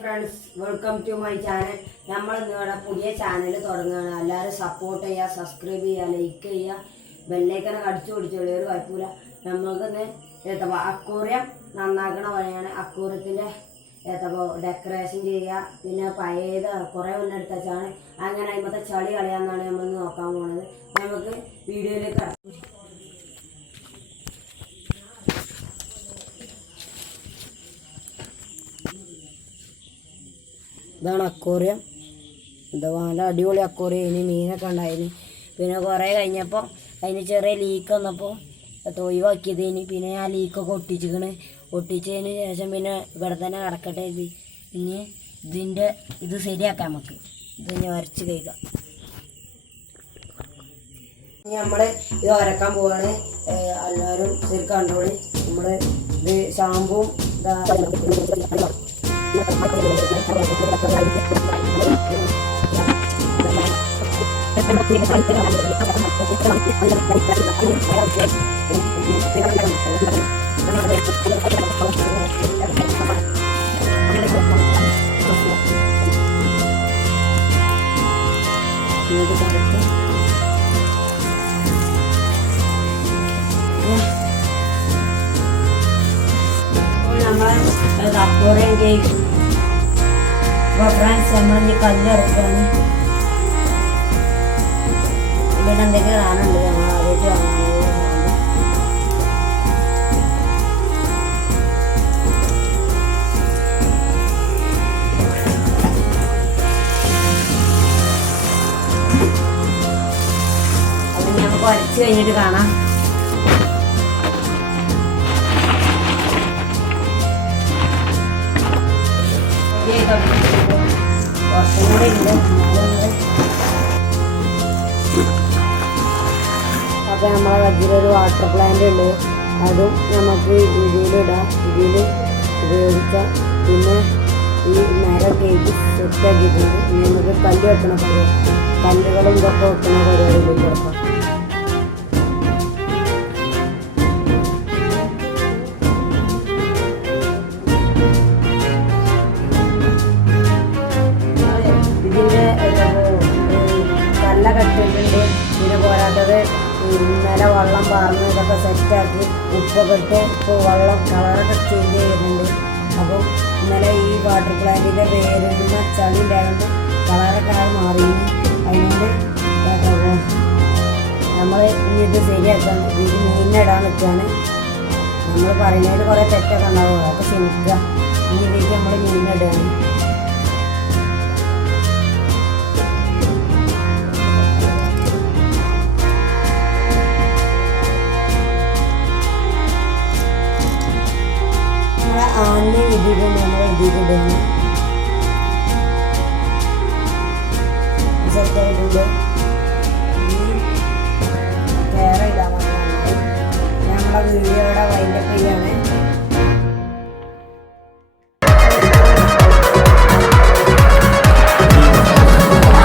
Friends, welcome to my channel. നമ്മൾ ഇന്നിവിടെ പുതിയ ചാനൽ തുടങ്ങുകയാണ്. എല്ലാവരും സപ്പോർട്ട് ചെയ്യുക, സബ്സ്ക്രൈബ് ചെയ്യുക, ലൈക്ക് ചെയ്യുക, ബെല്ലൈക്കനെ കടിച്ചു പിടിച്ചോളൂ. ഒരു കുഴപ്പമില്ല. നമ്മൾക്കിന്ന് അക്വേറിയം നന്നാക്കണ വഴിയാണ്. അക്വേറിയത്തിൻ്റെ ഡെക്കറേഷൻ ചെയ്യുക. പിന്നെ പഴയത് കുറേ മുന്നെടുത്ത വെച്ചാണ് അങ്ങനെ അതിമത്തെ ചളി കളയാന്നാണ് നമ്മൾ നോക്കാൻ പോകുന്നത്. നമുക്ക് വീഡിയോയിലേക്ക് കടക്കും. ഇതാണ് അക്വേറിയം. എന്താ നല്ല അടിപൊളി അക്വേറിയം. ഇനി മീനൊക്കെ ഉണ്ടായിന്. പിന്നെ കുറേ കഴിഞ്ഞപ്പോൾ അതിന് ചെറിയ ലീക്ക് വന്നപ്പോൾ ഒഴിവാക്കിയതിന് പിന്നെ ആ ലീക്കൊക്കെ ഒട്ടിച്ചതിന് ശേഷം പിന്നെ ഇവിടെ തന്നെ കിടക്കട്ടെ. ഇനി ഇത് ശരിയാക്കാം. നമുക്ക് ഇതിന് വരച്ച് കഴിക്കാം. ഇനി നമ്മൾ ഇത് വരക്കാൻ പോവാണ്. എല്ലാവരും ശരി കണ്ടോളി. നമ്മൾ ഇത് ഷാമ്പുവും അക്വേറിയം കേക്ക്. അപ്പോൾ ഫ്രണ്ട്സ്, നമ്മളിനി കല്ലെടുക്കാണ്. ഇവിടെ എന്തൊക്കെ കാണുന്നുണ്ട്. ഞങ്ങൾ ആദ്യമായിട്ട് കാണുന്നത് അത് ഞങ്ങൾക്ക് വരച്ച് കഴിഞ്ഞിട്ട് കാണാം. കുറച്ചും കൂടെ ഉണ്ട്. അപ്പോൾ നമ്മളെ കയ്യിലൊരു വാട്ടർ പ്ലാന്റ് ഉണ്ട്. അതും നമുക്ക് ഇതിലിടാം. ഇതിൽ ഉപയോഗിക്കാം. പിന്നെ ഈ മരം കേക്ക് സെറ്റാക്കിയിട്ടുണ്ട്. ഇനി നമുക്ക് കല്ല് വെക്കണ പരിപാടി, കല്ലുകളും ഇതൊക്കെ വെക്കണ പരിപാടിയിലേക്ക് വെക്കാം. നല്ല കട്ടിട്ടുണ്ട്. പിന്നെ പോരാത്തത് ഇന്നലെ വെള്ളം പാർന്ന് ഇതൊക്കെ സെറ്റാക്കി ഉപ്പൊക്കെ ഇട്ട് ഇപ്പോൾ വെള്ളം കളറൊക്കെ ചേഞ്ച് ചെയ്യുന്നുണ്ട്. അപ്പോൾ ഇന്നലെ ഈ വാട്ടർ പ്ലാന്റിൻ്റെ വേരുന്ന ചളി ഉണ്ടായതുകൊണ്ട് കളറൊക്കെ മാറി. അതിനോട് നമ്മൾ ഇനി ഇത് ശരിയാക്കാൻ ഇത് മീനിടാൻ നിൽക്കുകയാണ്. നമ്മൾ പറയുന്നതിൽ കുറേ തെറ്റൊക്കെ ഉണ്ടാവും. അതൊക്കെ ക്ഷമിക്കുക. ഇനി ഇതിലേക്ക് നമ്മൾ മീനിടുകയാണ്. ആണിനെ ഇതിൽ നമ്മൾ ഇതിലിടുന്നു. സെറ്റായിട്ടുണ്ട്. വേറെ ഇടാൻ നമ്മളെ വീഡിയോയുടെ വൈൻഡപ്പ് ചെയ്യാണ്.